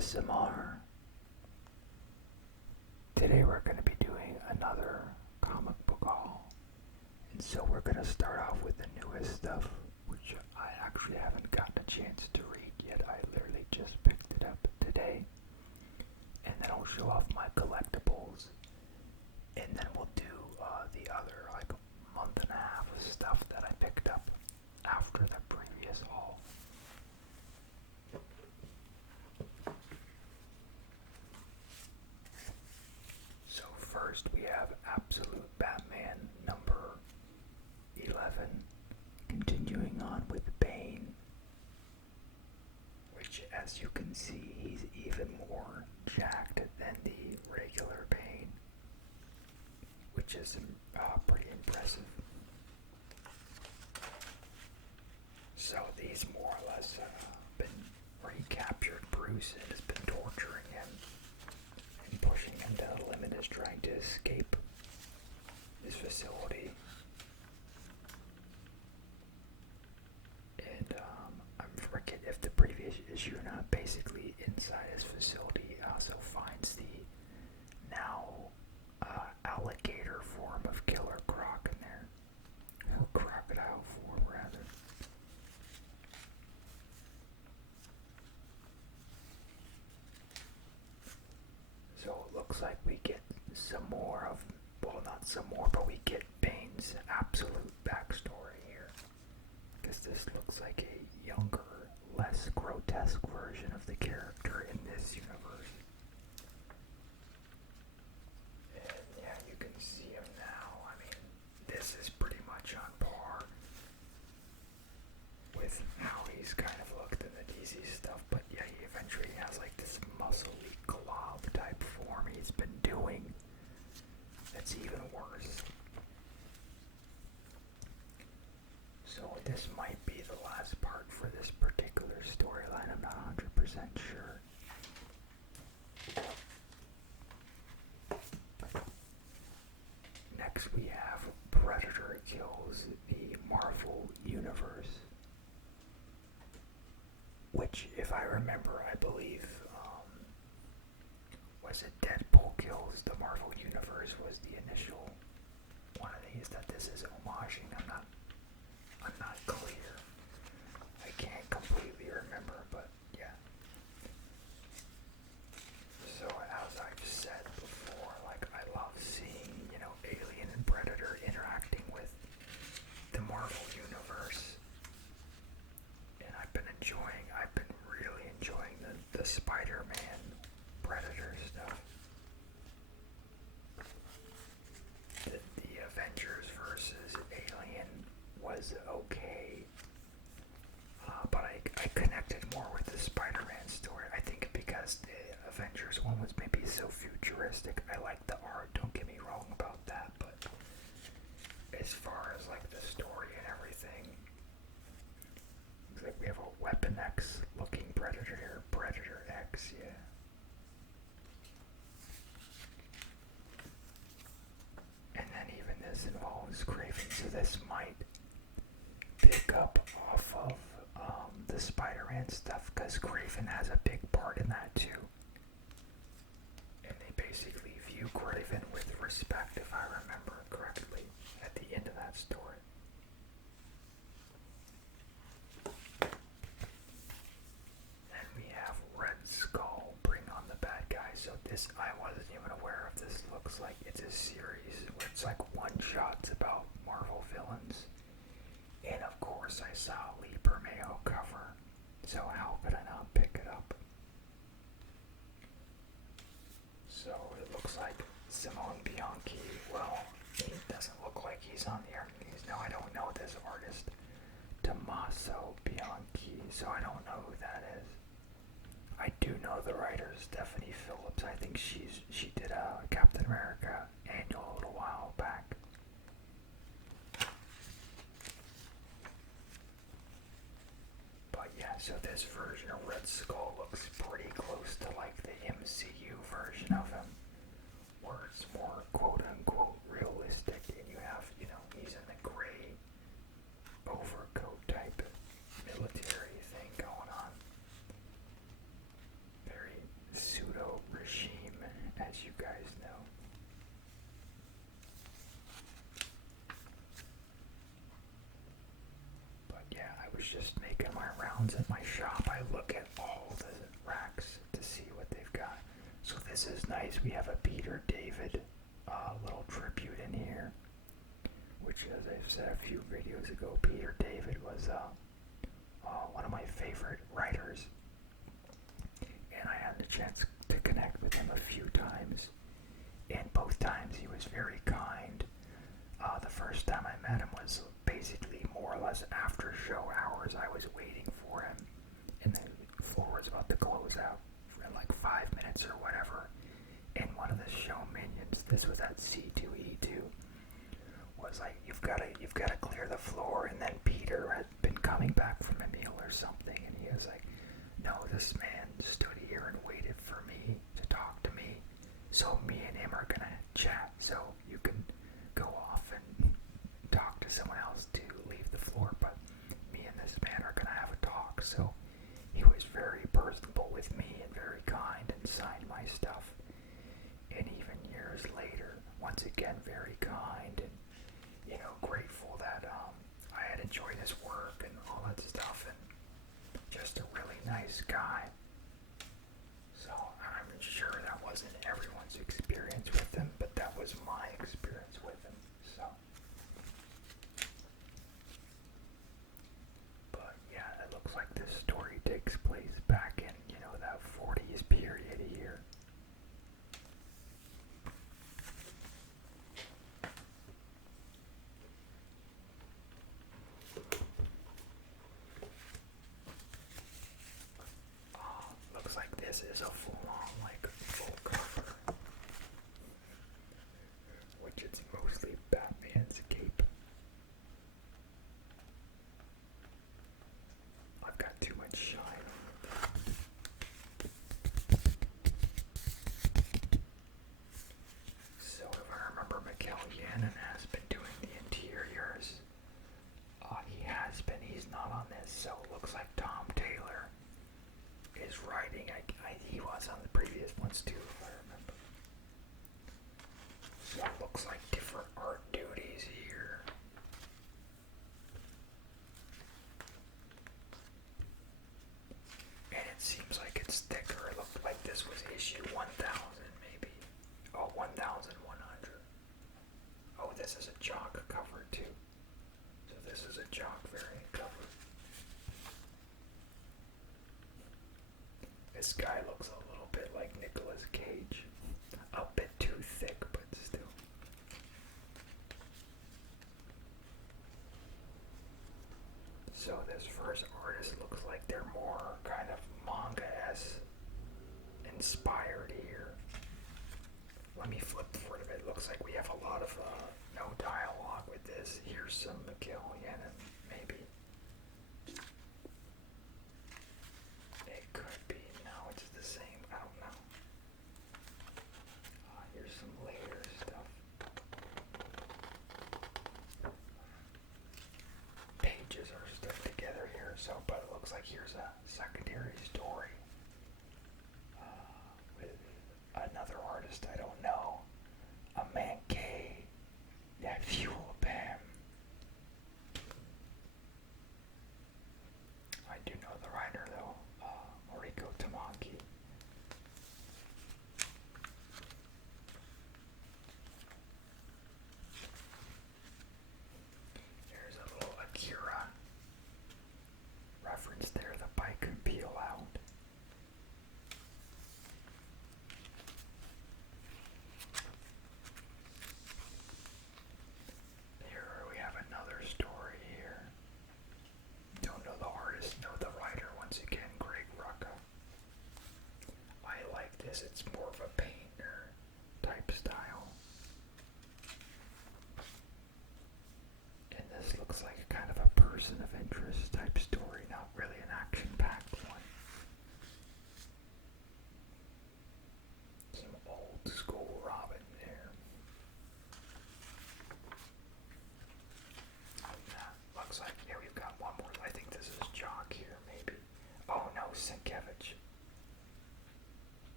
ASMR. Today we're going to be doing another comic book haul. And so we're going to start off with the newest stuff, which I actually haven't gotten a chance to read yet. I literally just picked it up today. And then I'll show off my collectibles. And then we'll do the other like month and a half of stuff that I picked up after the previous haul. So first we have Absolute Batman number 11, continuing on with Bane, which as you can see he's even more jacked than the regular Bane, which is pretty impressive. So these more or less been recaptured Bruce and has been torturing him and pushing him to the limit, is trying to escape his facility. And I forget if the previous issue or not, basically inside his facility he also finds the now alligator form of Killer Croc in there, or crocodile form rather. So it looks like we get some more of, well, not some more, but we get Bane's absolute backstory here. Because this looks like a younger, less grotesque version of the character in this universe. And yeah, you can see him now. I mean, this is pretty much on par with how he's kind of looked in the DC stuff. But yeah, he eventually has like this muscly glob type form he's been doing that's even worse. So this might be the last part for this particular storyline. I'm not 100% sure. Next we have Predator Kills the Marvel Universe, which, if I remember, I believe, was it Deadpool Kills the Marvel Universe was the initial one of these that this is homaging. I'm not clear. I can't completely remember, but yeah. So as I've said before, like, I love seeing, Alien and Predator interacting with the Marvel Universe. And I've been really enjoying the Spider-Man Predator stuff. The Avengers versus Alien was okay, but I connected more with the Spider-Man story. I think because the Avengers one was maybe so futuristic. I like the art, don't get me wrong about that, but as far as like the story and everything, looks like we have a Weapon X looking Predator here. Predator X, yeah. And then even this involves Craven, so this might pick up off of the Spider-Man stuff, because Craven has a big part in that too. And they basically view Craven with respect, if I remember correctly, at the end of that story. Then we have Red Skull, Bring on the Bad Guy. So this, I wasn't even aware of this. Looks like it's a series where it's like one-shots about Marvel villains. And of course I saw Lee Bermejo cover, so how could I not pick it up? So it looks like Simone Bianchi. Well, he doesn't look like he's on the Hercules. No, I don't know this artist. Tommaso Bianchi, so I don't know who that is. I do know the writer Stephanie Phillips. I think she did a Captain America annual a little while back. But yeah, so this version of Red Skull looks pretty close to like the MCU version of him, where it's more quote-unquote realistic, and you have, he's in the gray overcoat type military thing going on. Very was just making my rounds at my shop, I look at all the racks to see what they've got. So this is nice. We have a Peter David little tribute in here, which, as I've said a few videos ago, Peter David was one of my favorite writers, and I had the chance to connect with him a few times, and both times he was very kind. The first time I met him was basically more or less after show hours. I was waiting for him, and the floor was about to close out for like 5 minutes or whatever, and one of the show minions, this was at C2E2, was like, you've got to clear the floor. And then Peter had been coming back from a meal or something, and he was like, no, this man stood here and waited for me to talk to me, so me and him are gonna chat, so you can go off and talk to someone else to leave the floor, but me and this man are gonna have a talk. So he was very personable with me and very kind and signed my stuff, and even years later, once again, very kind and, you know, grateful that I had enjoyed his work and all that stuff, and just a really nice guy. So I'm sure that wasn't everyone's experience with him, but that was my experience with him. So, but yeah, it looks like this story takes place back in, you know, that 40s period here. Looks like this is a full-on, like, full cover, which is mostly Batman's cape. I've got too much shine on it. So if I remember, Mikkel Yannon has been doing the interiors. He has been. He's not on this, so it looks like Tom Taylor is writing. He was on the previous ones too, if I remember. So it looks like different art duties here. And it seems like it's thicker. It looked like this was issue 1000 maybe. Oh, 1100. Oh, this is a jock cover too. So this is a jock variant cover. This guy looks a little bit like Nicolas Cage. A bit too thick, but still. So this first artist looks like they're more kind of manga-esque inspired here. Let me flip through it. It looks like we have a lot of no dialogue with this. Here's some Mikkel Yannon, maybe. It could be. No, it's the same. I don't know. Here's some later stuff. Pages are stuck together here, so, but it looks like here's a secondary story with another artist I don't know. A Mankey, nephew of Pam. I do know the writer though, Mariko Tamaki. There's a little Akira reference there. The bike could peel out.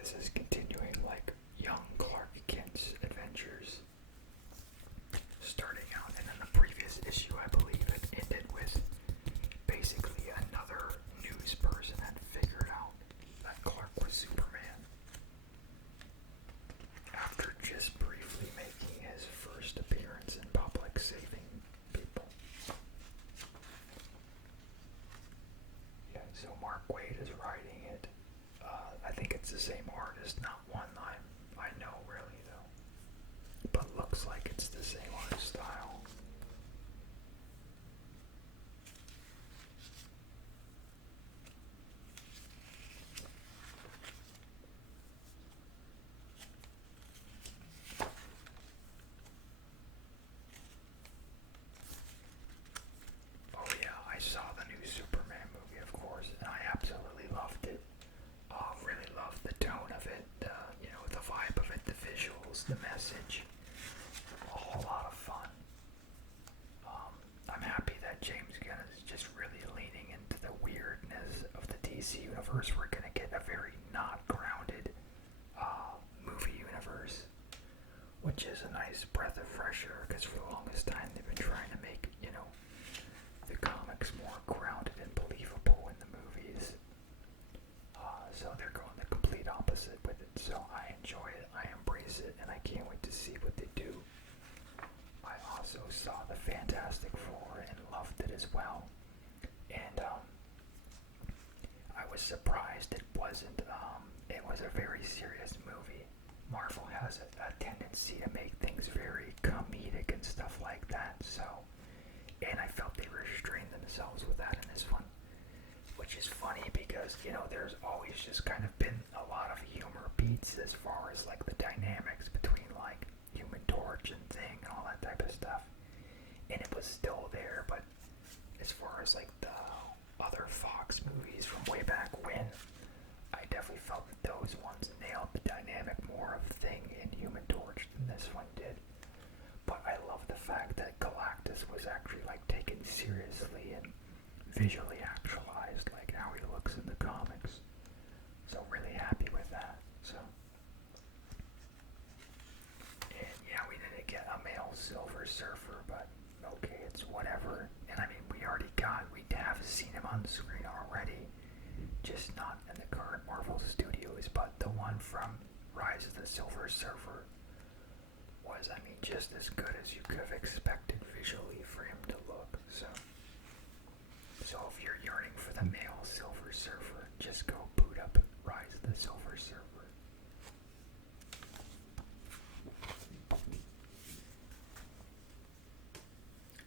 This is continuing like young Clark Kent's adventures. Starting out, and in the previous issue, I believe it ended with basically another news person had figured out that Clark was Superman. After just briefly making his first appearance in public saving people. Yeah, so Mark Waid is writing it. I think it's the same artist, not one I know really though. But looks like it's the same art style. Oh yeah, I saw the new Superman movie, of course, and I absolutely loved it. Really loved the tone of it, the vibe of it, the visuals, the message. A whole lot of fun. I'm happy that James Gunn is just really leaning into the weirdness of the DC universe. We're gonna get a very not grounded movie universe, which is a nice breath of fresh air, because for the longest time they've been trying to make, the comics more grounded and believable in the movies. So they're going the complete opposite with it. So I enjoy it, I embrace it, and I can't wait to see what they do. I also saw the Fantastic Four and loved it as well. And I was surprised it wasn't. It was a very serious movie. Marvel has a tendency to make things very comedic and stuff like that. So, and I felt they restrained themselves with that in this one. Which is funny because, there's always just kind of been a lot of humor beats as far as like the dynamics between like Human Torch and Thing and all that type of stuff. And it was still there, but as far as like the other Fox movies from way back when, I definitely felt that those ones nailed the dynamic more of Thing and Human Torch than this one did. But I love the fact that Galactus was actually like taken seriously and visually actualized, like how he looks in the comics. So really happy with that. So, and yeah, we didn't get a male Silver Surfer, but okay, it's whatever. And I mean, we have seen him on the screen already, just not in the current Marvel Studios. But the one from Rise of the Silver Surfer was, just as good as you could have expected visually for him to look. So if you're yearning for the male Silver Surfer, just go boot up Rise of the Silver Surfer.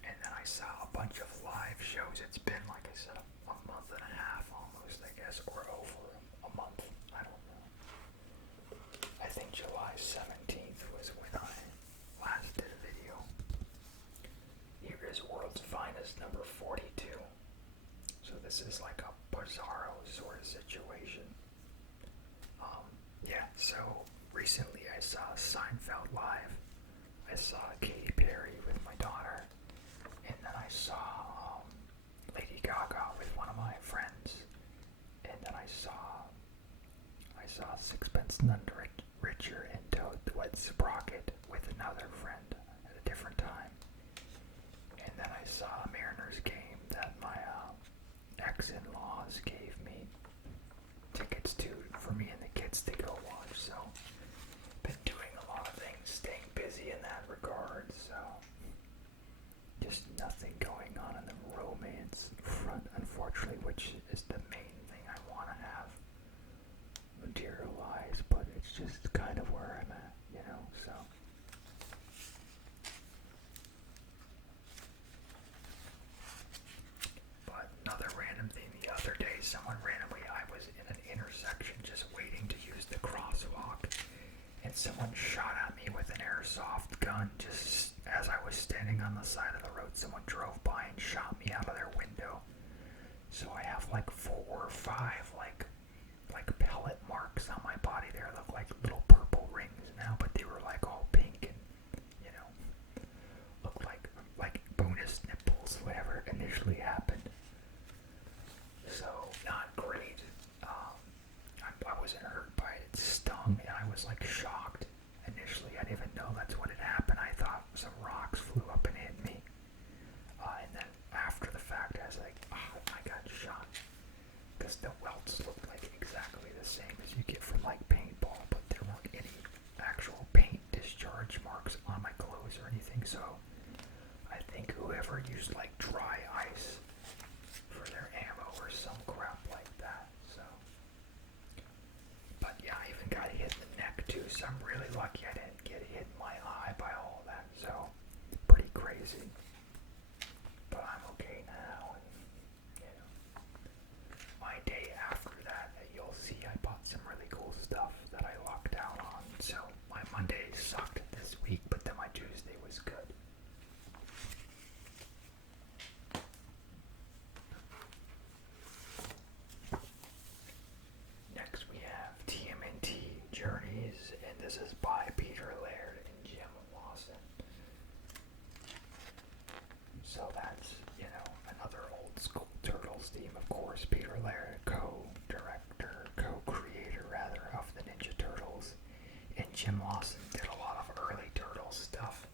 And then I saw a bunch of live shows. It's been, like I said, a month and a half almost, I guess, or over a month. I don't know. I think July 17th was when I last did a video. Here is World's Finest number 42. So this is like a bizarro sort of situation. So recently I saw Seinfeld live. I saw Katy Perry with my daughter. And then I saw Lady Gaga with one of my friends. And then I saw Sixpence None Richer and Toad the Wet Sprocket with another friend at a different time. And then I saw a Mariners game that my ex-in-laws gave me tickets to for me and the kids to go watch. So been doing a lot of things, staying busy in that regard. So just nothing going on in the romance front, unfortunately, which is the main thing I want to have materialize, but it's just kind of where I'm at, so. But another random thing, the other day, I was in an intersection just waiting to use the crosswalk, and someone shot at me with an airsoft gun just as I was standing on the side of the road. Someone drove by and shot me out of their window. So I have like 4 or 5 like pellet marks on my body there. Look like little purple rings now, but they were like all pink and looked like bonus nipples, whatever initially happened. So not great. I wasn't hurt by it. It stung was like shocked initially. I didn't even know that's what had happened. I thought some rocks flew up and hit me. And then after the fact, I was like, oh, I got shot. Because the welts looked like exactly the same as you get from like paintball, but there weren't any actual paint discharge marks on my clothes or anything. So I think whoever used like dry ice for their ammo or some crap like that. So, but yeah, I even got hit in the neck too. So I'm really lucky I didn't get hit in my eye by all that. So pretty crazy. But I'm okay now. And, you know, my day after that, you'll see I bought some really cool stuff that I lucked out on. So my Monday sucked this week, but then my Tuesday was good. Next we have TMNT Journeys, and this is by Peter Laird and Jim Lawson. So that's, you know, another old school Turtles theme, of course. Peter Laird, co-director, co-creator rather, of the Ninja Turtles. And Jim Lawson did a lot of early Turtles stuff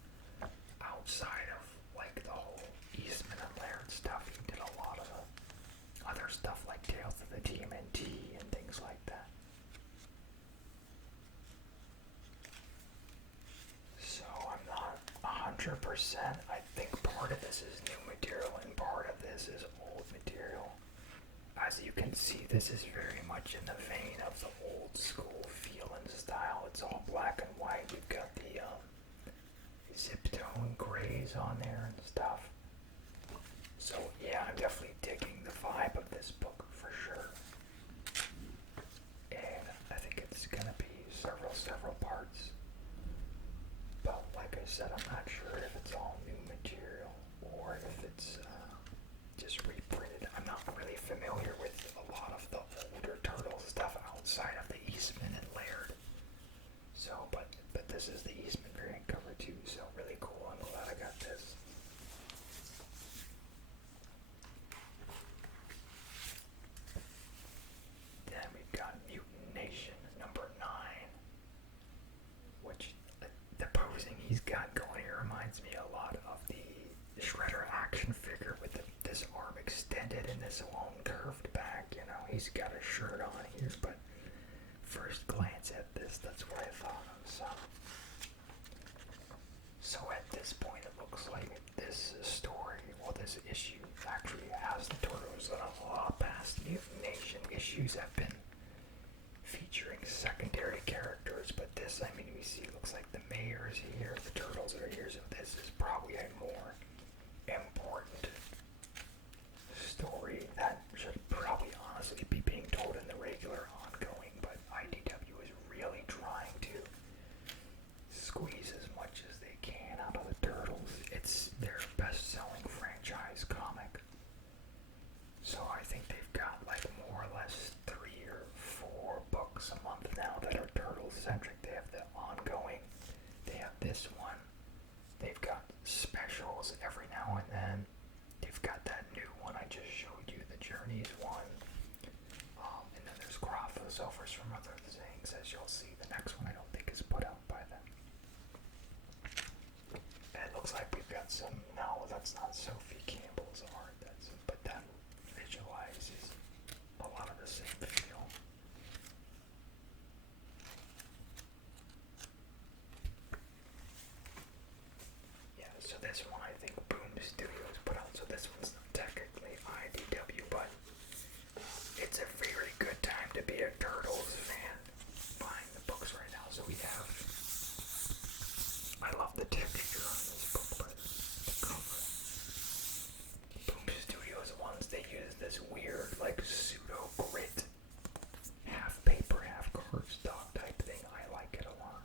outside of like the whole Eastman and Laird stuff. He did a lot of the other stuff like Tales of the TMNT and things like that. So I'm not 100%. I think part of this is new material and part of this is old material. As you can see, this is very much in the vein of the old school feel and style. It's all black and white. You've got the zip tone grays on there and stuff. So yeah, I'm definitely digging the vibe of this book for sure. And I think it's gonna be several parts. But like I said, I'm not sure if it's all new material or if it's just reprinted. I'm not really familiar with a lot of the older Turtle stuff outside of the Eastman and Laird. So, but this is the Eastman variant cover too, so really cool. I'm glad I got this. Then we've got Mutant Nation number 9, which the posing he's got going here reminds me a lot of the Shredder action figure with this arm extended and this long curved back. You know, he's got a shirt on here, but first glance at this, that's what I thought of. So at this point, it looks like this story, well, this issue actually has the Turtles, and a lot past Mutant Nation issues have been featuring secondary characters, but this, I mean, we see it looks like the mayor's here, the Turtles are here, so this is probably a more important story that should probably honestly be being told in the regular ongoing, but IDW is really trying to squeeze as much as they can out of the Turtles. It's their best-selling franchise comic. So I think they've got like more or less 3 or 4 books a month now that are Turtles-centric. They have the ongoing, they have this one, they've got specials every now and then, they've got that new one I just showed you, the Journeys one, and then there's crossovers from other things, as you'll see. The next one I don't think is put out by them. And it looks like we've got some, no, that's not Sophie Campbell's art, but that visualizes a lot of the same feel. Yeah, so this one I think Boom Studios put out, so this one's not technically IDW, but it's a very good time to be a Turtles fan buying the books right now. So we have, I love the texture on this book, but the cover. Boom Studios ones, they use this weird like pseudo grit, half paper, half cardstock type thing. I like it a lot.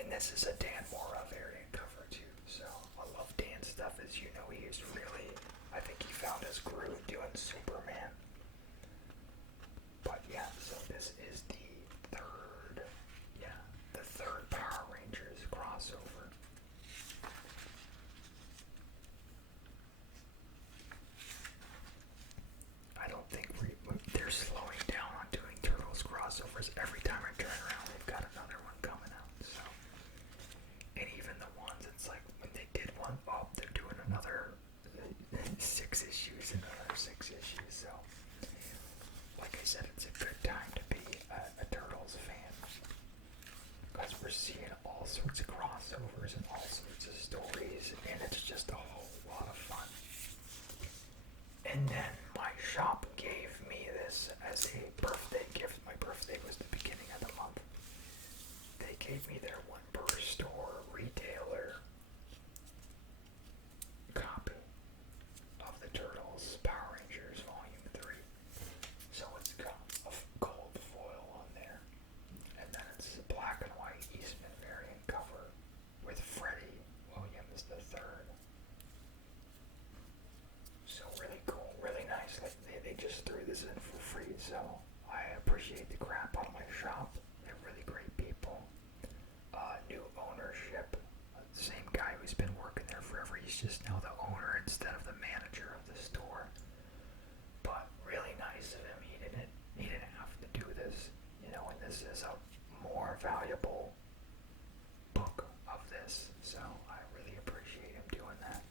And this is a Dan Mora variant cover too, so I love Dan's stuff. As you know, he is really, I think he found his groove doing Superman. But yeah, so this is the third Power Rangers crossover. I don't think they're slowing down on doing Turtles crossovers. Every time I turn all sorts of crossovers and all sorts of stories, and it's just a whole lot of fun. And then my shop gave me this as a birthday gift. My birthday was the beginning of the month. They gave me their one per store retailer copy of the Turtles Power Rangers Volume 3. So it's got a gold foil on there. And then it's a black and white Eastman variant cover with Freddie Williams III. So really cool, really nice. Like they just threw this in for free, so I appreciate the crap out of my shop. They're really great people. New ownership. Same guy who's been working there forever. He's just now the owner instead of the manager of the store. But really nice of him. He didn't have to do this, you know. And this is a more valuable book of this, so I really appreciate him doing that.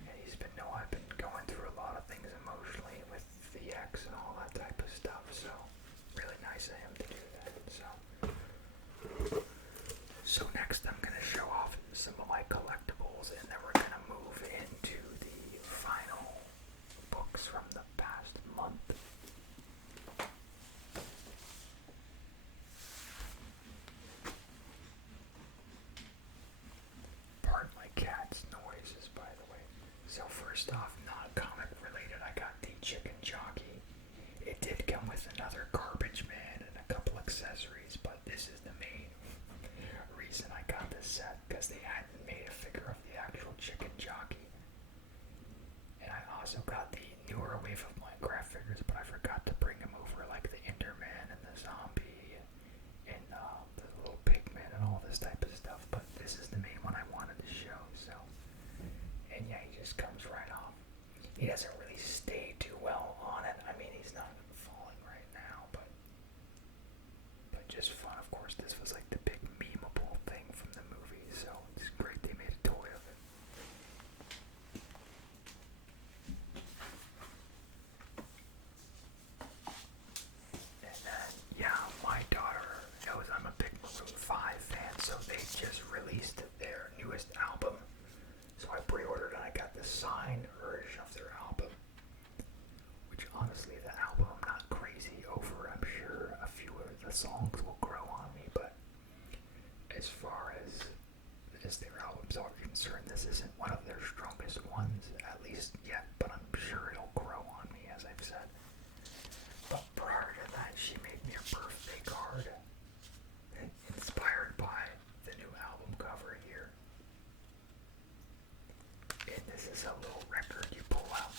And I've been going through a lot of things emotionally with VX and all that type of stuff, so really nice of him to do that. So next I'm going to show off some of my collectibles, and then we're going to move into the final books from the past month. Pardon my cat's noises, by the way. So first off, not comic related, I got the chicken jockey. It did come with another garbage man and a couple accessories, but this is the main reason I got this set, because they hadn't made a figure of the actual chicken jockey. And I also got the newer wave of Minecraft figures, but I forgot to bring them over, like the Enderman and the zombie and the little pigman and all this type of stuff. But this is the main one I wanted to show. So, and yeah, he just comes right off. He doesn't really stay too well on it. I mean, he's not falling right now, but just fun. Of course, this was like the big memeable thing from the movie, so it's great they made a toy of it. And then, yeah, my daughter knows I'm a big Maroon 5 fan, so they just released their newest album. So I pre-ordered and I got the signed version of their album, which honestly, the album I'm not crazy over. I'm sure a few of the songs will grow on me, but as far as their albums are concerned, this isn't one of their strongest ones, at least yet, but I'm sure it'll grow on me, as I've said. But prior to that, she made me a birthday card inspired by the new album cover here. And this is a little record you pull out.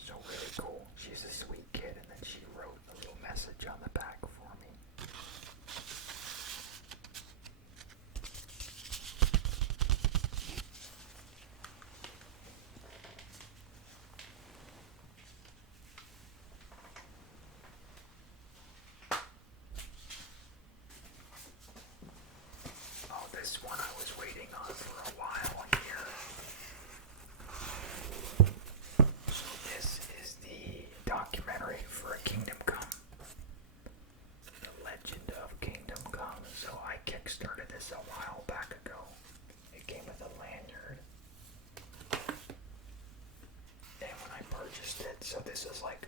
So really cool. She's a sweet kid, and then she wrote a little message on the back for me. Oh, this one I was waiting on for a while here. So this is the documentary for Kingdom Come. The Legend of Kingdom Come. So I kickstarted this a while back ago. It came with a lanyard. And when I purchased it, so this is like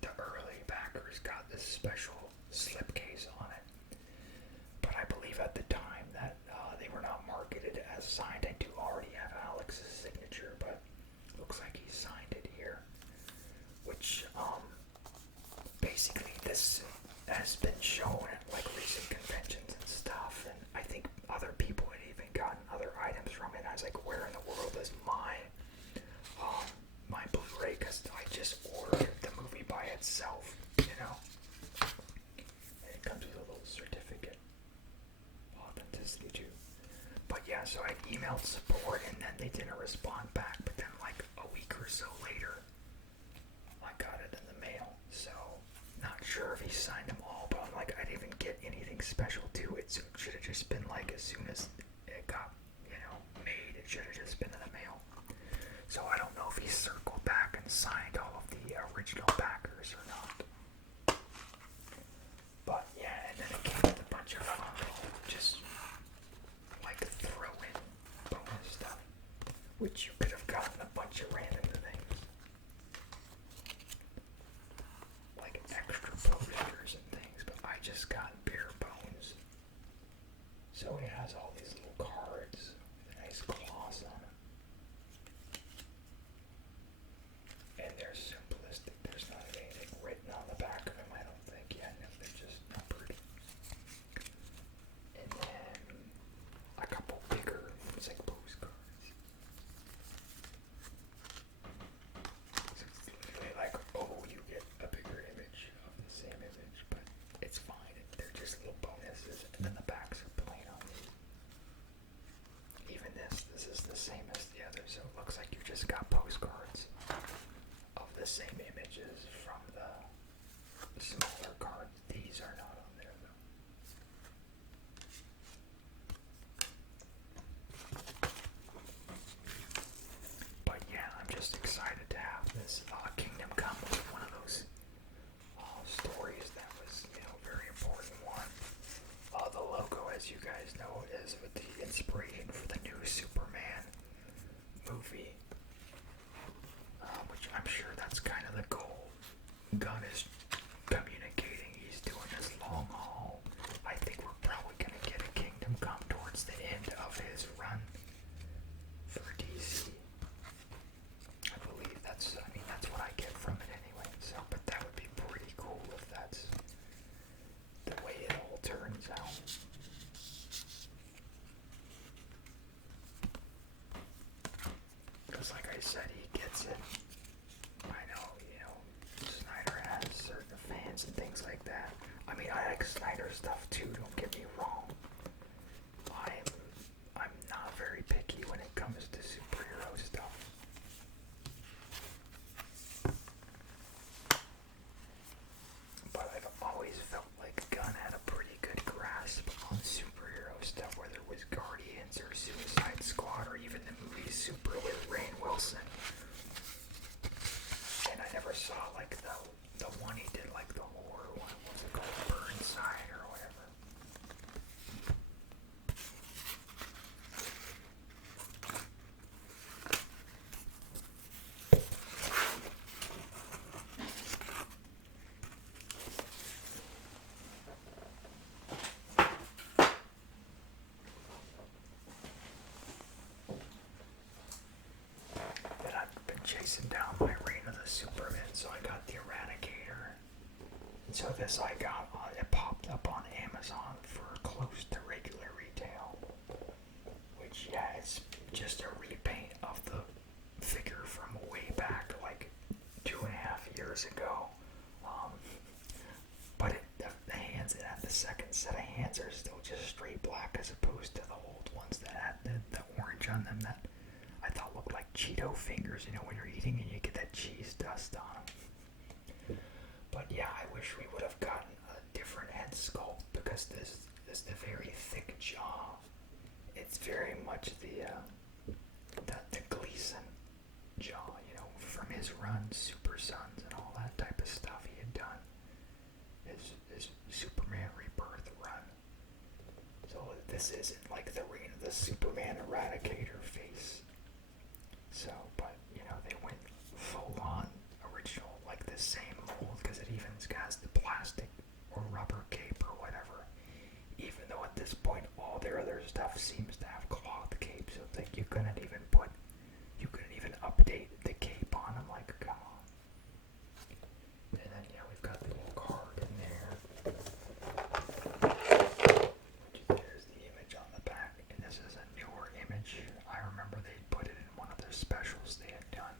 the early backers got this special slipcase on it. But I believe at the time that they were not marketed as signed. I do already have Alex's signature, but looks like he signed it here. Which, basically this has been shown at like recent conventions and stuff, and I think other people had even gotten other items from it. I was like, where in the world is my Blu-ray? Because I just ordered the movie by itself, you know. And it comes with a little certificate of authenticity too. But yeah, so I emailed support, and then they didn't respond back. But then like a week or so later, I got it in the mail. So not sure if he signed them all, but I'm like, I didn't even get anything special to it, so it should have just been like as soon as it got, you know, made, it should have just been in the mail. So I don't know if he circled back and signed all of the original backers or not. But yeah, and then it came with a bunch of which you could have gotten a bunch of random things, like extra posters and things, but I just got bare bones. So it has all these little cards with nice gloss on them. And they're simplistic. There's not anything written on the back of them, I don't think, yet. They're just numbered. And then a couple bigger ones, like postcards. So it's literally like, oh, you get a bigger image of the same image, but it's fine. They're just little bonuses. And then the backs are plain on these. Even this is the same as the other, so it looks like you just got postcards of the same images from the smaller cards. These are not on there though. But yeah, I'm just excited to have this Kingdom Come was one of those stories that was, very important one. The logo, as you guys know, is with the inspiration for the new Superman movie, which I'm sure that's kind of the goal. Gunn is communicating he's doing this long haul. I think we're probably going to get a Kingdom Come towards the end of his run for DC. I believe that's what I get from it anyway. So, but that would be pretty cool if that's the way it all turns out. Because like I said, he gets it. I know, Snyder has certain fans and things like that. I mean, I like Snyder stuff too, don't get me wrong. I'm not very picky when it comes to superhero stuff. But I've always felt like Gunn had a pretty good grasp on superhero stuff, whether it was Guardians or Suicide Squad or even the movie Super with Rainn Wilson. And I never saw like the one he did, like the horror one. What's it called? Burnside or whatever. But I've been chasing down my Reign of the Superman, so I got the Eradicator. And so this I got, it popped up on Amazon for close to regular retail. Which, yeah, it's just a repaint of the figure from way back, like 2.5 years ago. But the hands, it had the second set of hands are still just straight black as opposed to the old ones that had the orange on them that I thought looked like Cheeto fingers, when you're eating and you get that cheese dust on them. But yeah, I wish we would have gotten a different head sculpt because this is the very thick jaw. It's very much the Gleason jaw, from his run, Super Sons and all that type of stuff he had done. His Superman Rebirth run. So this isn't like the Reign of the Superman Eradicator face. So, but, they went full on original, like the same mold, because it even has the plastic or rubber cape or whatever. Even though at this point all their other stuff seems to have cloth capes, so it's like you couldn't even update the cape on them, like, come on. And then, we've got the little card in there. There's the image on the back, and this is a newer image. I remember they put it in one of their specials they had done.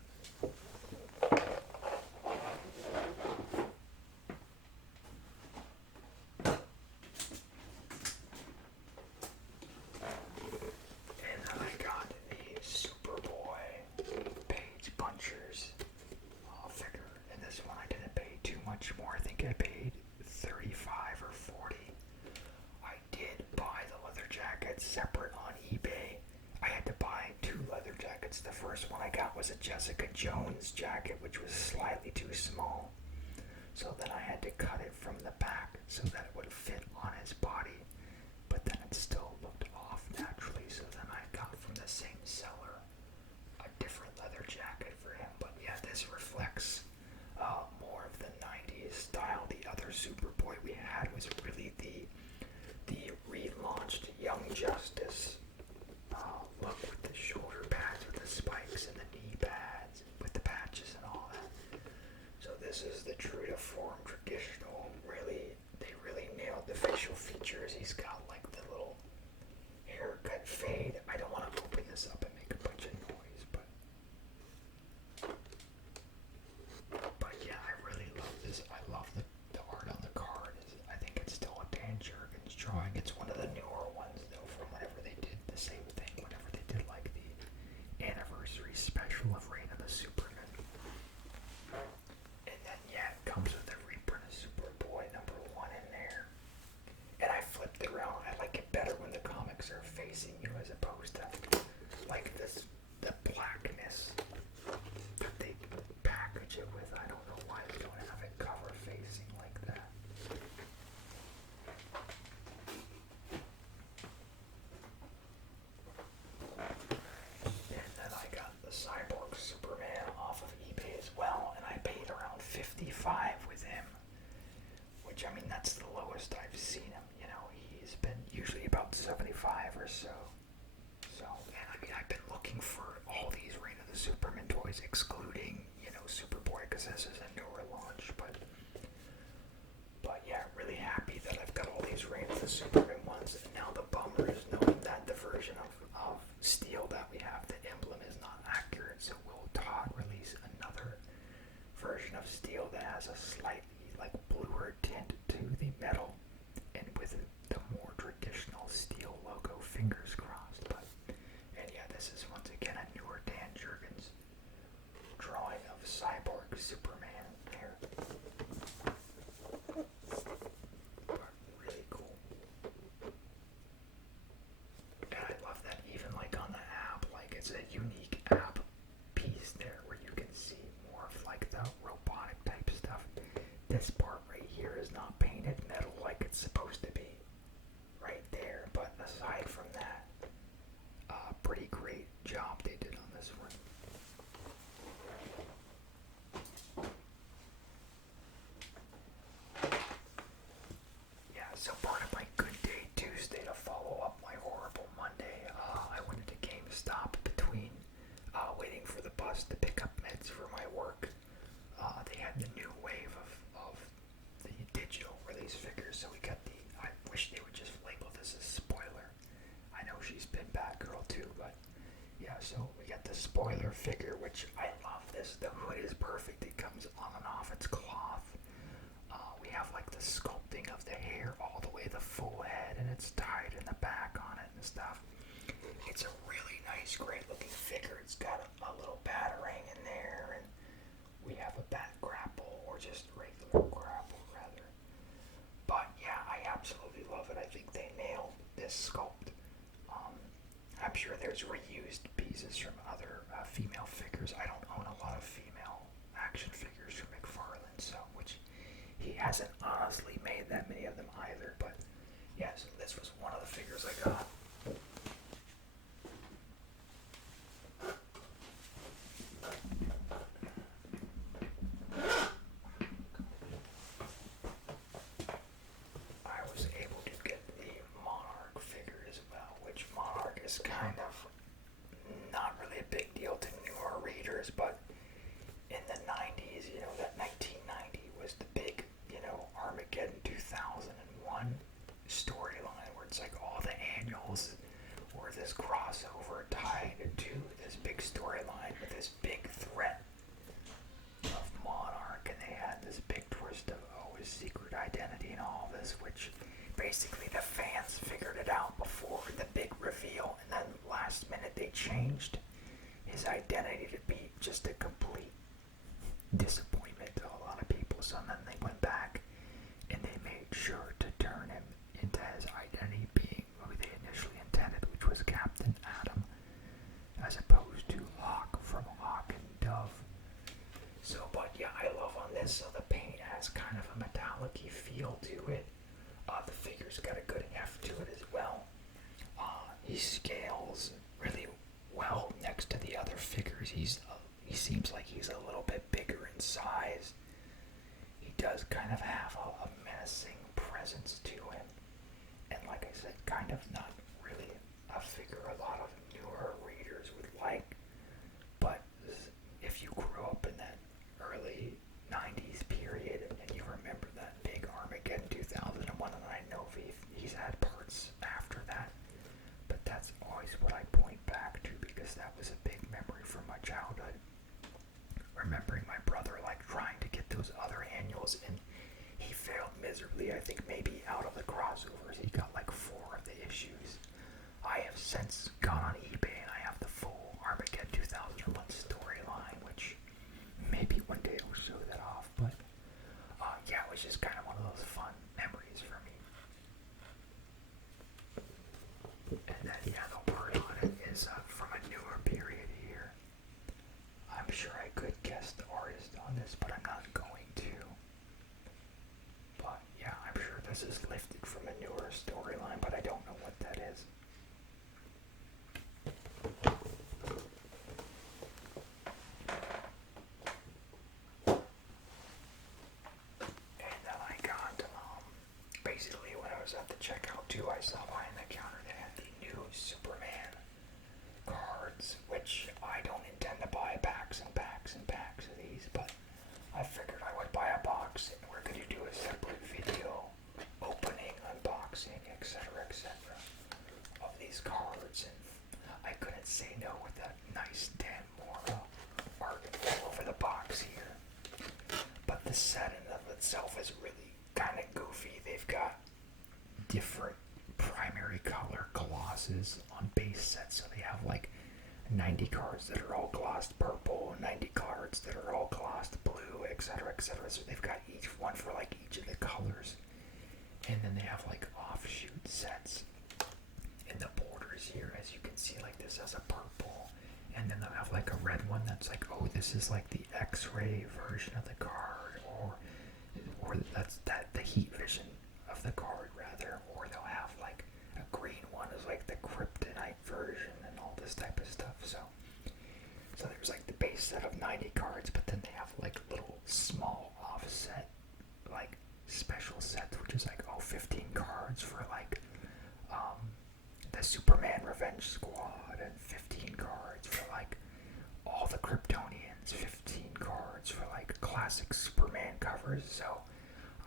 And then I got a Superboy Page Punchers figure. And this one I didn't pay too much more. I think I paid $35 or $40. I did buy the leather jackets separate on eBay. I had to buy 2 leather jackets. The first one I got was a Jessica Jones jacket, which was slightly too small. So then I had to cut it from the back so that it would fit on his body. But then it still looked off naturally. So then I got from the same seller so. So, and I mean, I've been looking for all these Reign of the Superman toys, excluding, Superboy, because this is a newer launch, but yeah, really happy that I've got all these Reign of the Superman ones, and now the bummer is knowing that the version of Steel that we have, the emblem, is not accurate, so will Todd release another version of Steel that has a slightly, bluer tint to the metal, and with the more traditional Steel logo, fingers crossed, and yeah, this is once again a newer Dan Jurgens drawing of Cyborg Superman here. But really cool. And I love that even on the app, it's a unique app piece there where you can see more of the robotic type stuff. This part right here is not painted metal like it's supposed to be right there, but aside from that, pretty great job they did on this one. Yeah, so part of my Good Day Tuesday, to follow up my horrible Monday, I went into GameStop between waiting for the bus to pick up meds for my work. They had the new wave of the digital release figures, so we got I wish they would just label this as spoiler. I know she's been Batgirl too, but yeah, so we got the spoiler figure, which I love this. The hood is perfect. It comes on and off. It's cloth. We have the sculpting of the hair all the way the full head, and it's tied in the back on it and stuff. It's a really nice, great looking figure. It's got a little batarang in there, and we have a bat grapple, or just regular grapple rather. But yeah, I absolutely love it. I think they nailed this sculpt. I'm sure there's reused pieces from other female figures. I don't own a lot of female action figures from McFarlane, so which he hasn't honestly made that many of them either. But yeah, so this was one of the figures I got. I was able to get the Monarch figure as well, which Monarch is kind of not really a big deal to newer readers, but in the 90s, that 1990 was the big, Armageddon 2001 storyline where it's all the annuals or this crossover tied into this big storyline with this big threat of Monarch, and they had this big twist of his secret identity and all this, which basically the fans figured it out before the big reveal, and then last minute they changed his identity to be just a complete disappointment to a lot of people. So then they went back and they made sure to turn him into his identity being who they initially intended, which was Captain Atom, as opposed to Hawk from Hawk and Dove. So, but yeah, I love on this. So the paint has kind of a metallic-y feel to it. The figure's got a good heft to it as well. He scales really well next to the other figures. He seems like he's a little bit bigger in size. He does kind of have a menacing presence to him. And like I said, kind of not really a figure a lot of newer readers would like. But if you grew up in that early 90s period and you remember that big Armageddon 2001, and I know he's had parts after that, but that's always what I point back to because that was a big memory from my childhood. Remembering my brother trying to get those other annuals, and he failed miserably. I think maybe out of the crossovers he got 4 of the issues. I have since gone on eBay and I have the full Armageddon 2001 storyline, which maybe one day I'll show that off, but yeah, it was just kind of one of those fun memories for me. And then yeah, the word on it is from a newer period here. I'm sure I could guess the artist on this, but I'm not going to. But yeah, I'm sure this is lifted from a newer storyline, but I don't know what that is. And then I got, basically when I was at the checkout too, I saw behind the counter they had the new set in of itself is really kind of goofy. They've got different primary color glosses on base sets, so they have like 90 cards that are all glossed purple, 90 cards that are all glossed blue, etc., etc. So they've got each one for like each of the colors, and then they have like offshoot sets in the borders here, as you can see. Like this has a purple, and then they'll have like a red one that's like, oh, this is like the X-ray version of the card, or that's the heat vision of the card rather, or they'll have like a green one is like the kryptonite version and all this type of stuff. So there's like the base set of 90 cards, but then they have like little small offset like special sets, which is like 15 cards for like the Superman Revenge Squad, and 15 cards for like all the Kryptonians, 15 cards for like classic Superman covers. So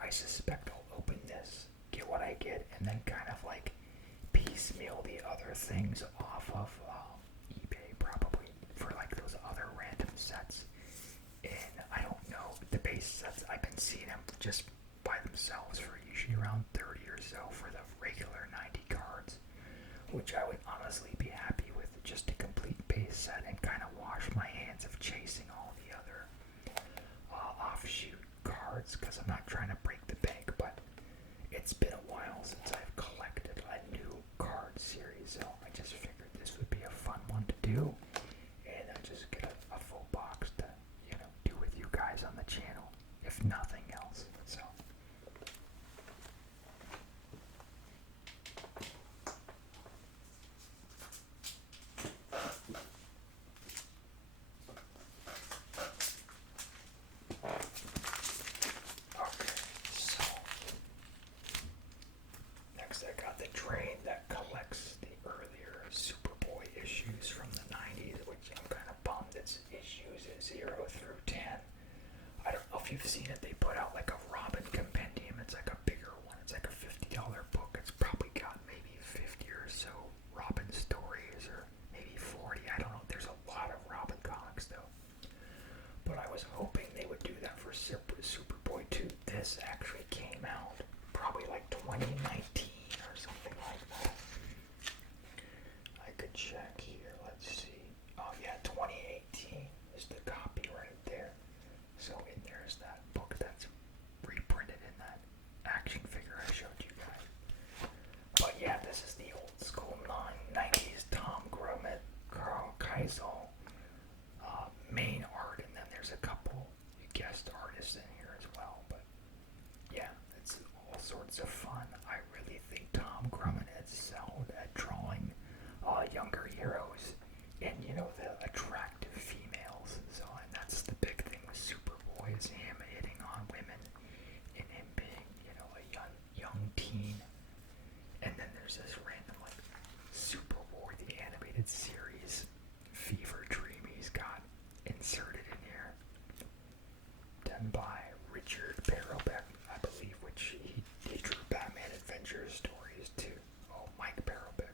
I suspect I'll open this, get what I get, and then kind of like piecemeal the other things off of eBay probably for like those other random sets. And I don't know, the base sets, I've been seeing them just by themselves for usually around 30 or so for the regular 90 cards, which I would honestly be happy with, just a complete base set, and kind of wash my hands of chasing all the other offshoot cards, because I'm not trying to break the bank. But it's been a while since I've collected a new card series, so I just figured this would be a fun one to do, and just get a full box to, do with you guys on the channel, if nothing else. So next I got the train that collects the earlier Superboy issues from the 90s, which I'm kind of bummed it's issues 0 through 10. I don't know if you've seen it. They put out like a Robin compendium. It's like a bigger one. It's like a $50 book. It's probably got maybe 50 or so Robin stories, or maybe 40. I don't know. There's a lot of Robin comics though. But I was hoping they would do that for Superboy 2. This actually came out probably like 2019 or something like that. I could check here. Let's see. Oh yeah, 2018 is the copy right there. So in there's that book that's reprinted in that action figure I showed you guys. But yeah, this is the old school 90s Tom Grummett, Carl Keisel main art, and then there's a couple guest artists in here as well. But yeah, it's all sorts of fun. I really think Tom Grummett excelled at drawing younger heroes and, the attractive females. So, and that's the big thing with Superboy, is him hitting on women and him being, a young teen. And then there's this random like Superboy the animated series fever dream he's got inserted in here, done by Richard Perelbeck, I believe, which he drew Batman Adventures stories too. Oh, Mike Perelbeck.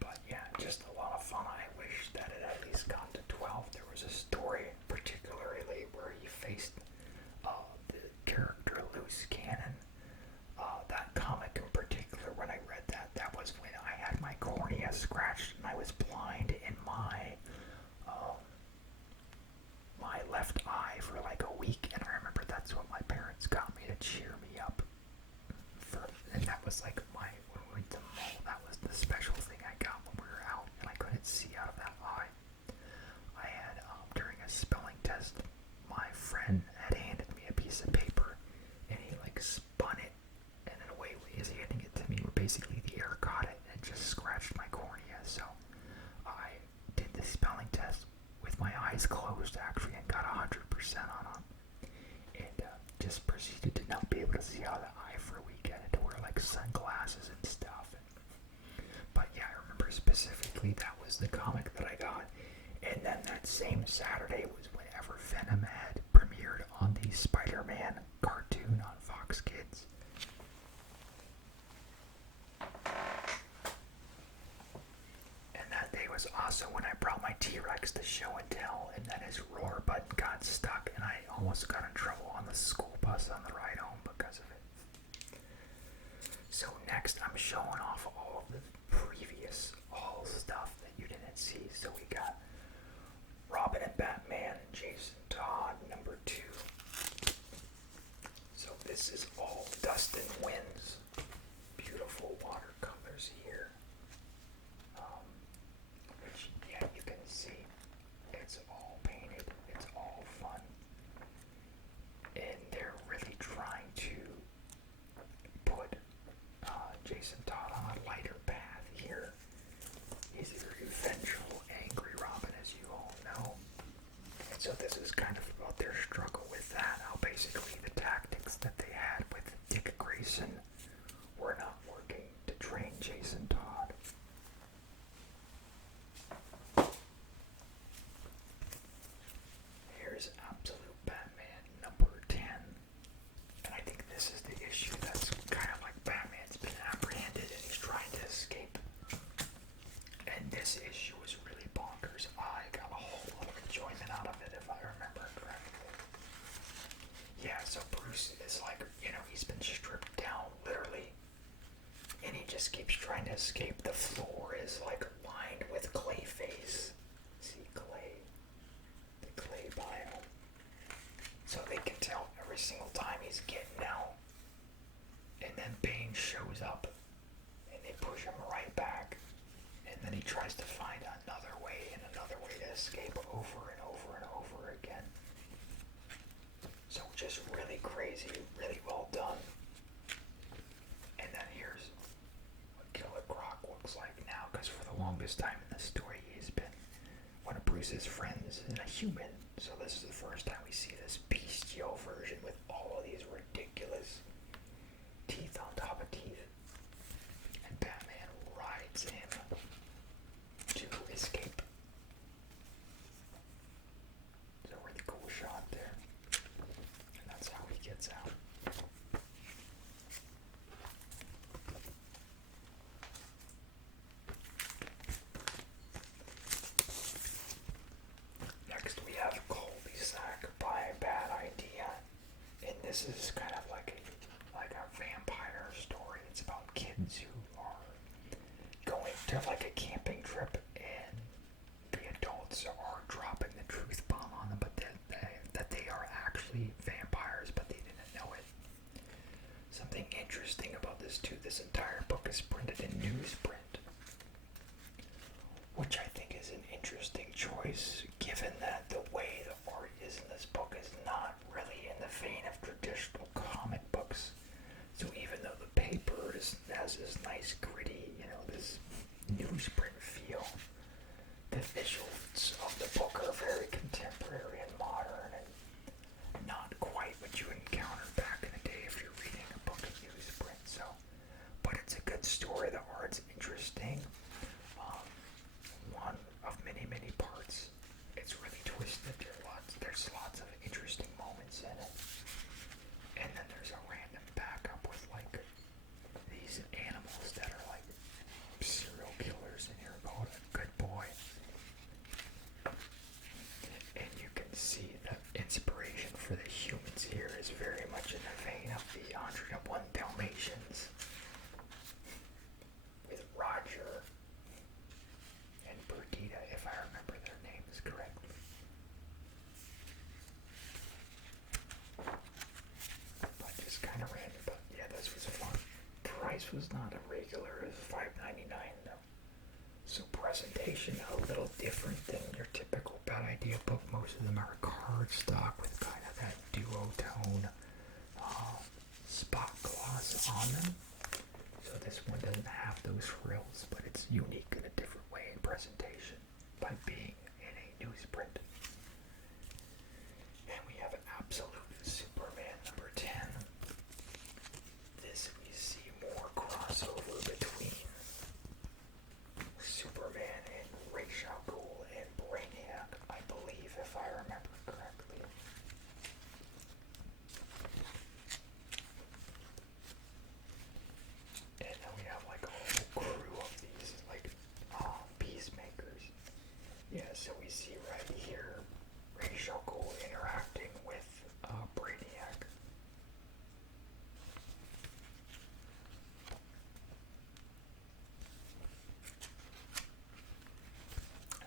But yeah, just a lot of fun. I wish that it at least got to 12. There was a story particularly where he faced the character Loose Cannon. That comic in particular, when I read that, that was when I had my cornea scratched and I was blind in my left eye for like a week, and I remember that's what my parents got me to cheer me up for, and that was like when we went to the mall, that was the special thing I got when we were out and I couldn't see out of that eye. I had during a spelling test, my friend had handed me a piece of paper and he like spun it, and in a way when he was handing it to me, basically the air caught it and just scratched my cornea. So I did the spelling test with my eyes closed actually, and got 100% on them, and just proceeded to not be able to see out of the eye for a week. I had to wear like sunglasses and stuff. But yeah, I remember specifically that was the comic that I got. And then that same Saturday was whenever Venom had premiered on the Spider-Man cartoon on Fox Kids. And that day was also when I brought my T-Rex to show and tell, and then his roar button got stuck, and I almost got in trouble on the school bus on the ride home because of it. So next, I'm showing off all of the previous all stuff that you didn't see. So we got Robin and Batman and Jason Todd #2. So this is all Dustin Wins. Beautiful watercolors here. Which, yeah, you can see it's all painted. It's all fun. And they're really trying to put Jason Todd on a lighter path here. He's a very vengeful, angry Robin, as you all know. And so this is kind of about their struggle with that. How basically the tactics that they had with Dick Grayson were not working to train Jason Todd. Here's Absolute Batman #10. And I think this is the issue that's kind of like Batman's been apprehended and he's trying to escape. And this issue is really bonkers. I got a whole lot of enjoyment out of it, if I remember correctly. Yeah, so Bruce is like, he's been stripped down, literally. And he just keeps trying to escape. The floor is like lined with clay face. See, clay. The clay biome. So they can tell every single time he's getting out. And then Bane shows up. And they push him right back. And then he tries to find another way and another way to escape over and over and over again. So just really crazy, really well done. And then here's what Killer Croc looks like now, because for the longest time in the story he's been one of Bruce's friends and a human. So this is the first time we see this bestial version with all of these ridiculous teeth on top of teeth. And Batman rides him to escape. It's a really cool shot there. And that's how he gets out. Next we have Cul-de-sac by Bad Idea. And this is kind of like a vampire story. It's about kids who are going to like a camping trip and the adults are dropping the truth bomb on them, but that they are actually vampires, but they didn't know it. Something interesting about this too, this entire book is printed in newsprint, which I think is an interesting choice, given that the way the art is in this book is not really in the vein of traditional comic books. So even though the paper has this nice gritty, this newsprint feel, the visuals of the book are very contemporary and modern and not quite what you encountered back in the day if you're reading a book in newsprint. So, but it's a good story. The art's interesting. One of many, many parts. It's really twisted. There's lots of interesting moments in it. And then there's a random backup with like these animals that are like serial killers in here called a good boy. And you can see the inspiration for the humans here is very much in the vein of the 101 Dalmatians with Roger and Perdita, if I remember their names correctly. But just kind of random, but yeah, this was fun. Price was not a regular, it was $5.99 though. So presentation a little different than your typical Bad Idea book. Most of them are cardstock with kind of that duotone spot gloss on them. So this one doesn't have those frills, but it's unique in a different way in presentation by being in a newsprint. And we have Absolute Superman #10. This we see more crossover between Superman and Ra's al Ghul and Brainiac, I believe, if I remember correctly. And then we have like a whole crew of these like peacemakers. So we see right here Ra's al Ghul interacting with Brainiac.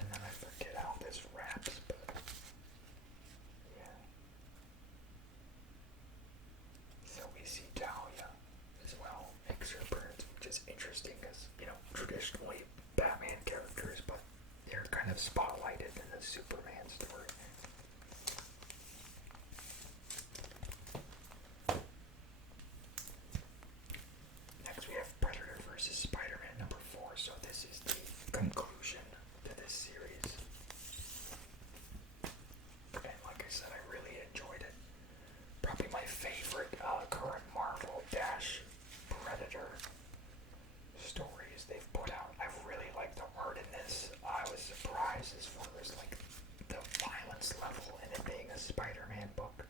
And then I forget how this wraps, but yeah. So we see Talia as well, makes her appearance, which is interesting because, traditionally Batman characters, but they're kind of spotlighted in the Superman story. Next we have Predator versus Spider-Man number 4, so this is the conclusion to this series. And like I said, I really enjoyed it. Probably my favorite current Marvel dash Predator stories they've put out. I really like the art in this. I was surprised as far as like the violence level in it being a Spider-Man book.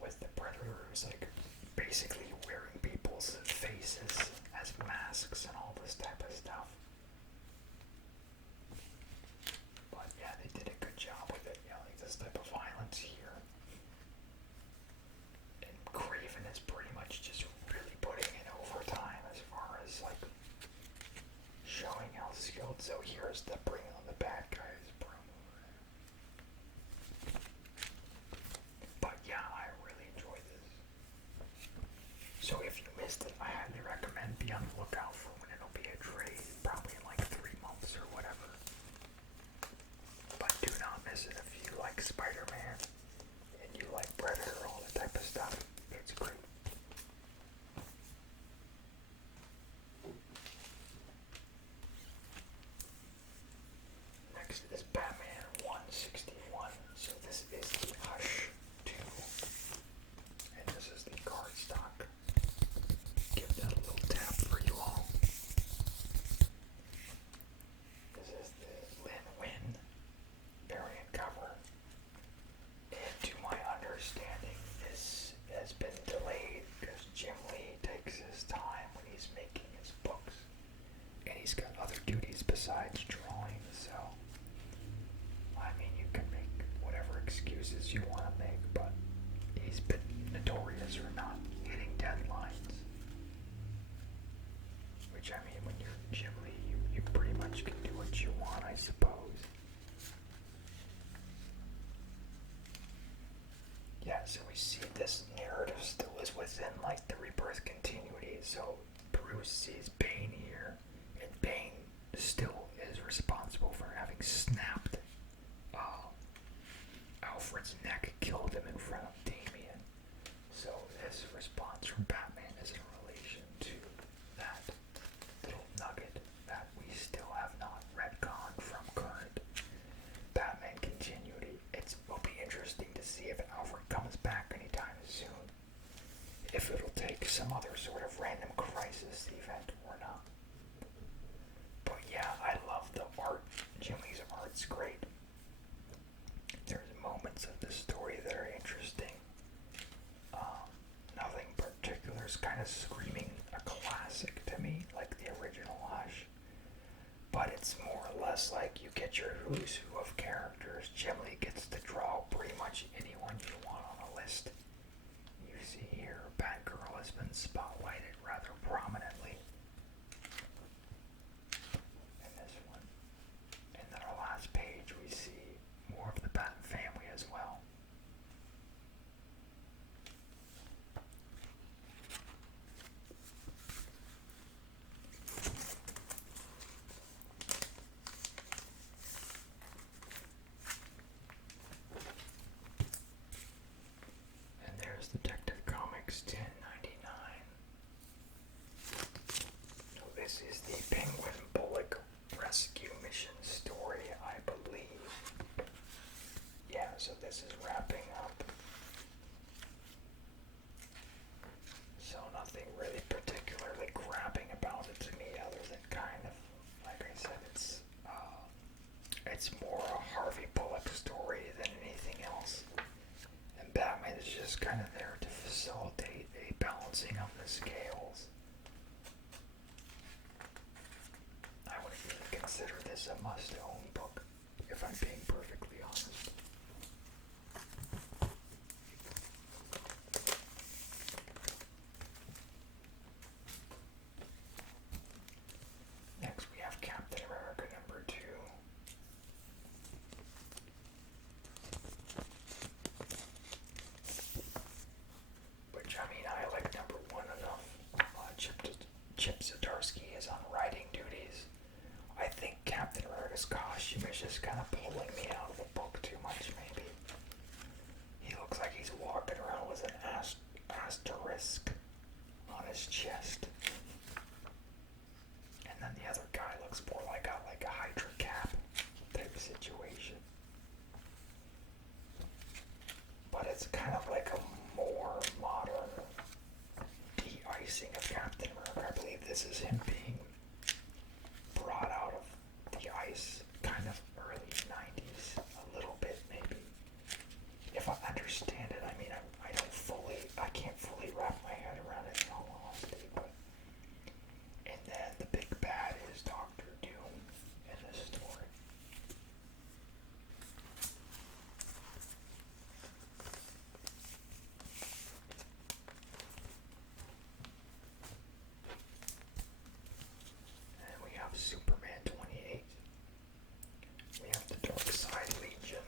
With the Predator who's like basically wearing people's faces as masks and all this type of stuff. But yeah, they did a good job with it. Like this type of violence here. And Craven is pretty much just really putting in overtime as far as like showing how skilled. So here's the bring on the bad guys promo. But yeah, I really enjoyed this. So if you missed it, I highly recommend be on the lookout for when it'll be a trade, probably in like 3 months or whatever. But do not miss it if you like Spider-Man and you like Predator, all that type of stuff. It's great. Next is Batman 161. So this is the Hush 2. And this is the cardstock. Give that a little tap for you all. This is the Lin Win variant cover. And to my understanding, this has been delayed because Jim Lee takes his time when he's making his books. And he's got other duties besides drawing, so I mean, you can make whatever excuses you want to make, but he's been notorious for not hitting deadlines. Which, I mean, when you're Jim Lee, you pretty much can do what you want, I suppose. Yeah, so we see this narrative still is within, like, the Rebirth continuity, so Bruce sees Bane here, and Bane still is responsible for having snapped Alfred's neck, killed him in front of Damian. So this response from Batman is in relation to that little nugget that we still have not retconned from current Batman continuity. It will be interesting to see if Alfred comes back anytime soon. If it'll take some other sort of random crisis event or not. But yeah, I love the art. Jim Lee's art's great. There's moments of the story that are interesting. Nothing particular is kind of screaming a classic to me, like the original Hush. But it's more or less like you get your who's who of characters. Jim Lee gets to draw pretty much anyone you want on a list. You see here, Batgirl has been spotlighted rather prominently in this one. And then our last page, we see more of the Bat family as well. And there's Detective Comics 1099. So this is the Penguin Bullock rescue mission story, I believe. Yeah, so this is wrapping up. So nothing really particularly grabbing about it to me other than kind of, like I said, it's more a Harvey Bullock story than anything else. And Batman is just kind of there to facilitate a balancing of the scales. I would even consider this a must-own book. I'm being perfectly honest. Next we have Captain America #2. Which, I mean, I like #1 enough. Chip Zdarsky is on writing duties. I think Captain America's costume is just kind of pulling me out of the book too much, maybe. He looks like he's walking around with an asterisk on his chest. And then the other guy looks more like a Hydra cap type of situation. But it's kind of like a more modern de-icing of Captain America. I believe this is him being brought out of the ice kind of early 90s, a little bit maybe. If I understand it, I mean, I can't fully wrap my head around it in all honesty, but. And then the big bad is Doctor Doom in this story. And we have Superman 28. We have the Dark Side Legion.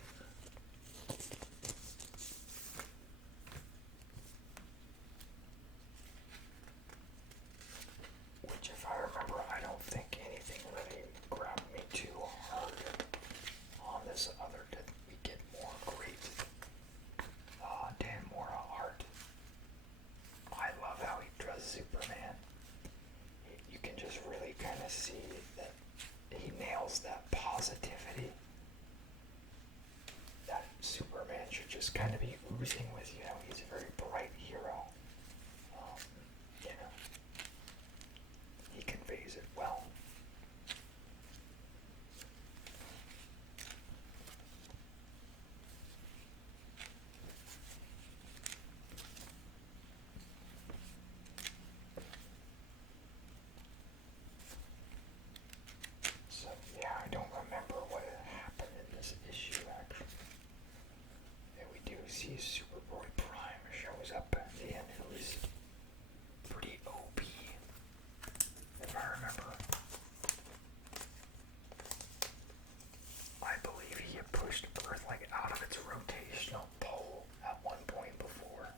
Which, if I remember, I don't think anything really grabbed me too hard on this other than we get more great Dan Mora art. I love how he draws Superman. You can just really kind of see that he nails that positivity that Superman should just kind of be oozing with. He's a very bright hero. You know, he conveys it well. So, yeah, I don't remember what happened in this issue, actually. And we do see Superboy Prime shows up at the end. It was pretty OP, if I remember. I believe he had pushed Earth out of its rotational pole at one point before.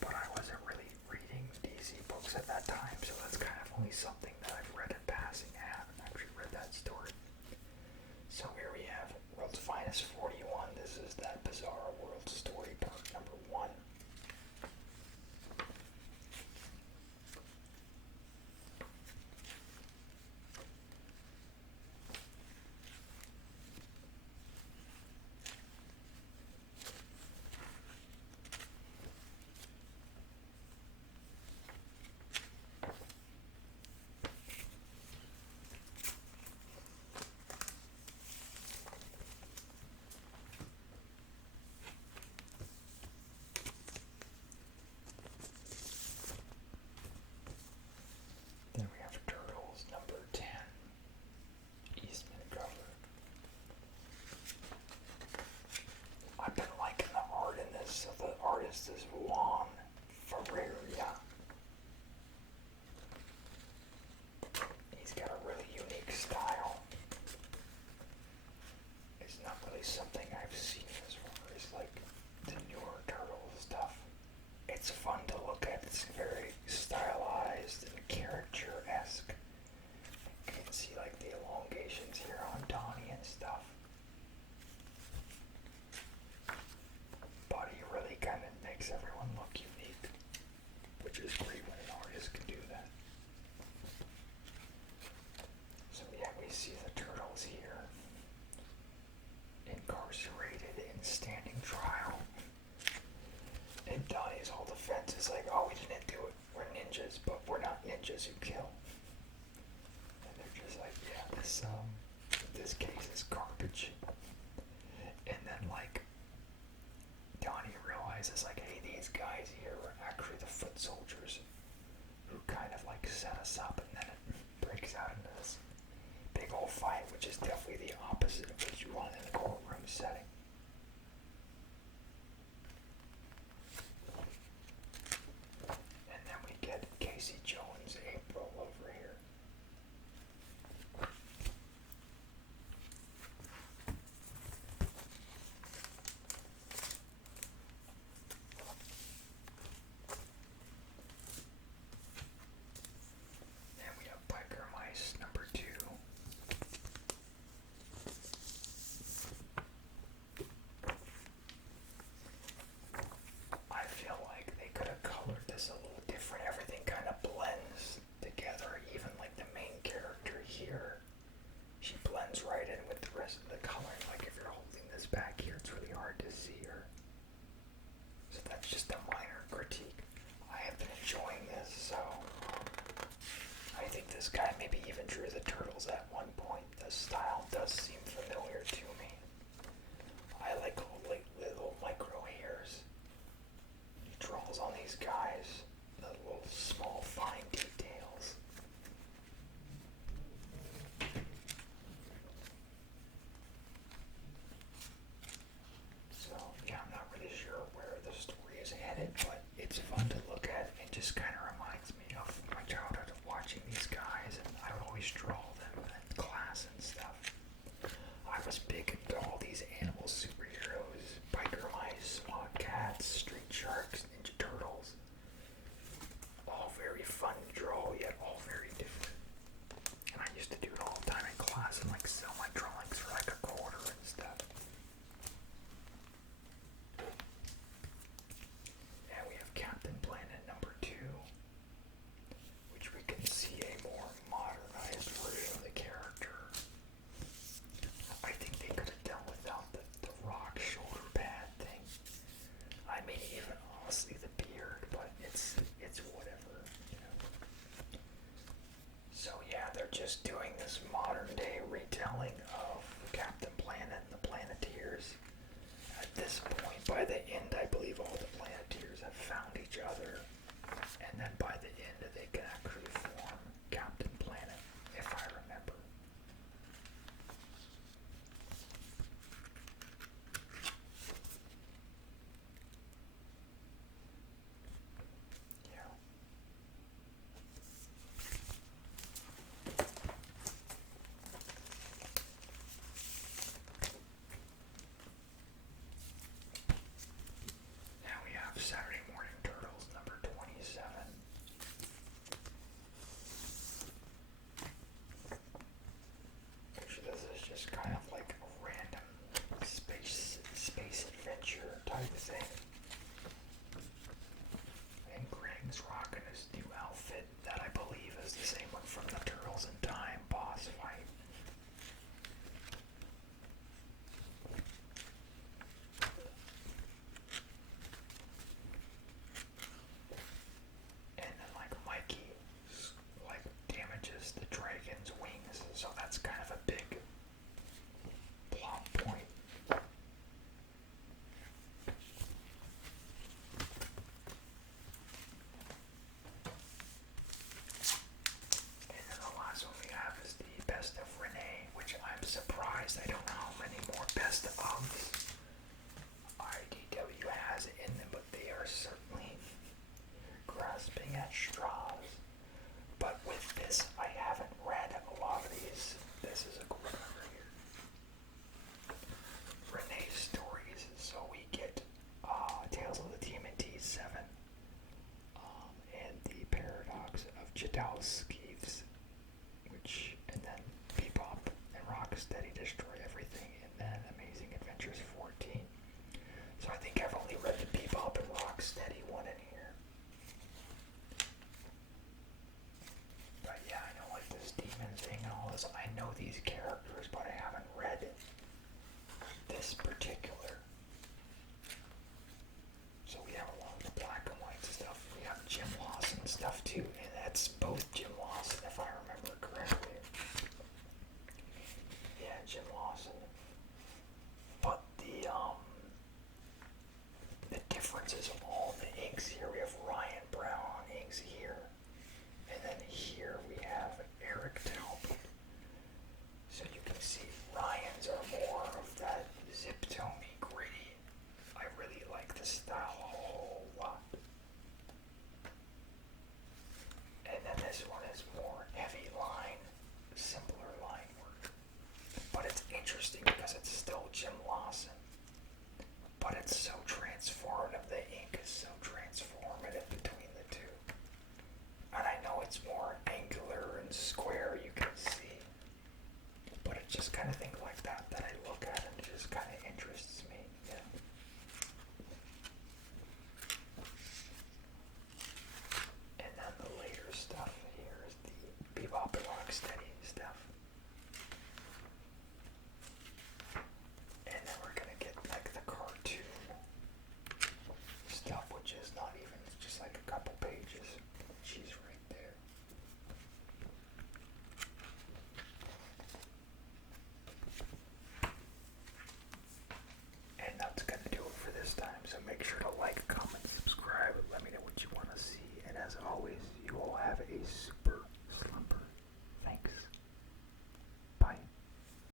But I wasn't really reading DC books at that time, so that's kind of only something that I've read in passing. I haven't actually read that story. So here we have World's Finest 41. This is that Bizarre World story, part #1. Then we have Turtles #10, Eastman cover. I've been liking the art in this. So the artist is Juan Ferreira. He's got a really unique style. It's not really something I've seen as far as the newer Turtles stuff. It's fun to look at. It's very stylized and character-esque. You can see the elongations here on Donnie and stuff. But he really kind of makes everyone look unique, which is great when an artist can do that. So yeah, we see the Turtles here, incarcerated in standing trial. And Donnie's whole defense is oh, we didn't do it. We're ninjas, but we're not ninjas who kill. And they're just yeah, this case is garbage. And then Donnie realizes hey, these guys here are actually the foot soldiers who kind of set us up, and then it breaks out into this big old fight, which is definitely the just a minor critique. I have been enjoying this, so I think this guy maybe even drew the turtles at one point. The style does seem familiar to me. I like little micro hairs. He draws on these guys, the little small fine details. So yeah, I'm not really sure where the story is headed, but it's fun to look at. It just kind of reminds me of my childhood of watching these guys, and I would always draw them in class and stuff. I was big into all these animal superheroes, biker mice, SWAT cats, street sharks, ninja turtles. All very fun to draw, yet all very different. And I used to do it all the time in class and like sell my drawings for like a quarter and stuff. And we have Captain Planet number 2, which we can see a more modernized version of the character. I think they could have done without the rock shoulder pad thing. I mean, even honestly the beard, but it's whatever, you know. So yeah, they're just doing this modern day retelling of Captain Planet and the Planeteers. At this point, by the end, I believe all the Planeteers have found each other, and then by the end, they can actually form Captain Planet, if I remember. Yeah. Now we have Saturday Morning Turtles number 27. Which this is just kind of like a random space adventure type of thing. And Krang's rocking his new outfit that I believe is the same one from the Turtles in Time boss fight. And then like Mikey like damages the dragon's wings, so that's kind of a big plot point. And then the last one we have is the Best of Renee, which I'm surprised I don't know how many more Best ofs IDW has in them, but they are certainly grasping at straws. But with this, I haven't read a lot of these. This is a cool cover here. Renee's stories. So we get Tales of the TMNT 7 and the Paradox of Jadowski's, and then Bebop and Rocksteady Destroy Everything, and then Amazing Adventures 14. So I think I've only read the Bebop and Rocksteady